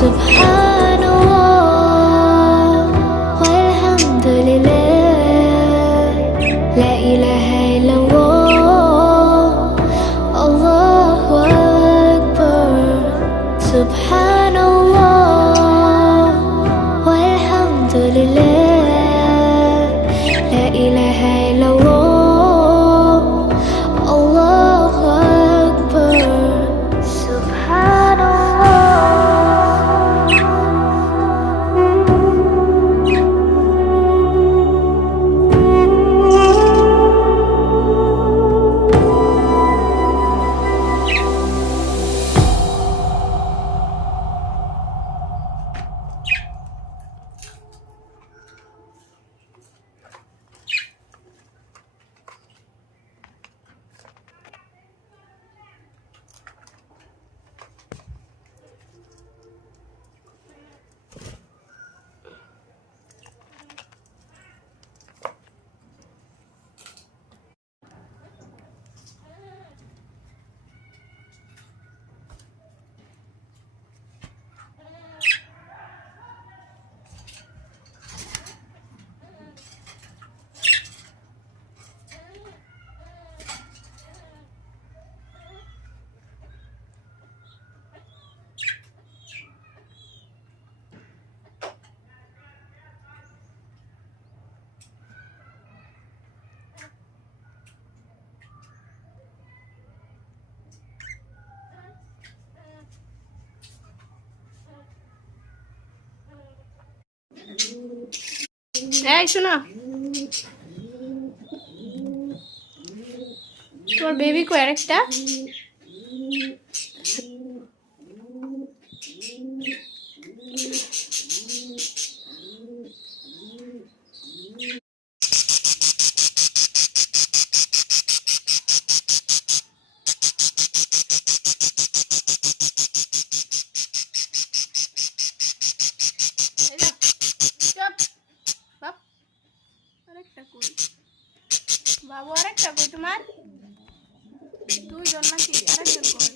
سبحان الله والحمد لله لا إله إلا الله الله أكبر سبحان الله والحمد لله لا إله إلا الله الله أكبر سبحان এই শোনো, তোমার বেবি কই আরেকটা? বাবু আরেকটা কই তোমার? দুইজন নাকি? আরেকজন কই?